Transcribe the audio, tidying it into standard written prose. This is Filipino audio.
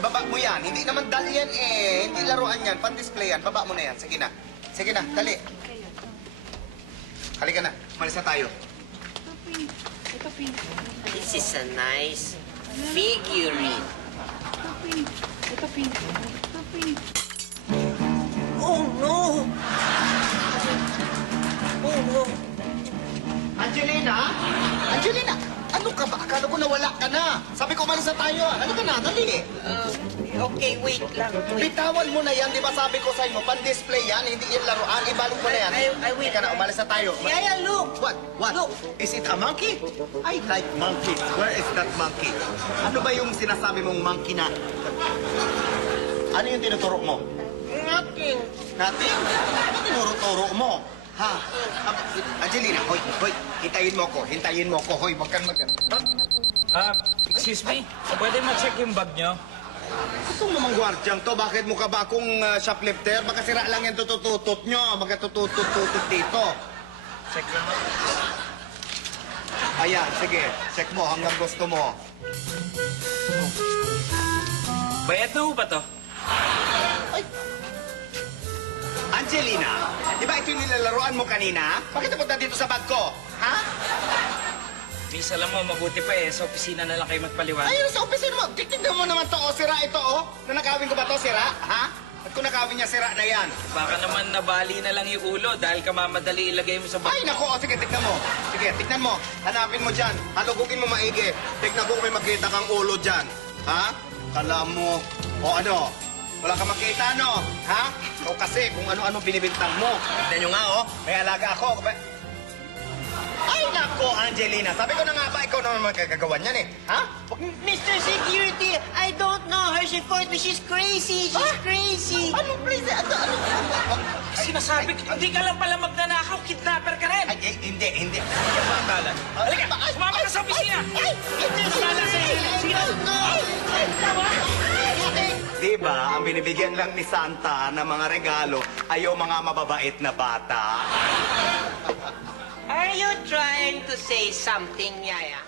ibaba mo yan. Hindi naman dali yan eh. Hindi laruan yan. Pan-display yan. Baba mo na yan. Sige na. Sige na, dali. Halika na. Malis na tayo. This is a nice figurine. Oh no! Oh no! Angelina? Angelina! Ano ka ba? Akala ko nawala ka na. Sabi ko, malis na tayo. Ano ka na? Dali. Okay, wait lang. Wait. Bitawan mo na yan. Di ba sabi ko sa'yo, pan-display yan. Hindi yan laruan. Ibalik mo na yan. Wait. Halika na, umalis na tayo. Yaya, look! What? What? Look. Is it a monkey? I like monkeys. Where is that monkey? Ano ba yung sinasabi mong monkey na? Ano yung tinuturo mo? Nothing. Nothing? Ano tinuro-turo mo? Ha? Angelina, hoy, hintayin mo ko, hoy, wag kang Excuse me? Pwede ma-check yung bag nyo? Itong namang gwardyang to, bakit mukha ba akong shoplifter? Baka sira lang yan tutututot nyo, magkatututot dito. Check lang ako. Ayan, sige, check mo hanggang gusto mo. Bayad na ho ba to? Ay. Angelina, di ba ito yung nilalaroan mo kanina? Bakit napunta dito sa bag ko? Ha? Miss, alam mo, mabuti pa eh. Sa opisina na lang kayo magpaliwanag. Ayun, sa opisina mo. Tignan mo naman to, oh. Sira ito, oh. Nanakawin ko ba to, sira? Ha? At kung nakawin niya, sira na yan. Baka naman nabali na lang yung ulo dahil ka mamadali ilagay mo sa bag. Ay, naku, oh, sige, tignan mo. Sige, tignan mo. Hanapin mo dyan. Halugugin mo maigi. Tignan ko kung may makita kang ulo dyan. Ha? Kala mo. O ano? Wala ka makita, no? Ha? O kasi kung ano-ano binibintang mo. Tignan nyo nga, oh. May alaga ako. Ay, nako, Angelina. Sabi ko na nga ba, ikaw naman magkagagawa niyan eh. Ha? Mr. Security, I don't know her. She thought me she's crazy. She's crazy. Anong please? Ano? Sinasabi ko, hindi ka lang pala magnanakaw, kidnapper ka rin. Ay, hindi. Yan ba ang dalan? Halika, sumama ka sa opisina. Sumala sa iyo. Sige na. Di ba, ang binibigyan lang ni Santa ng mga regalo ay yung mga mababait na bata? Are you trying to say something, Yaya?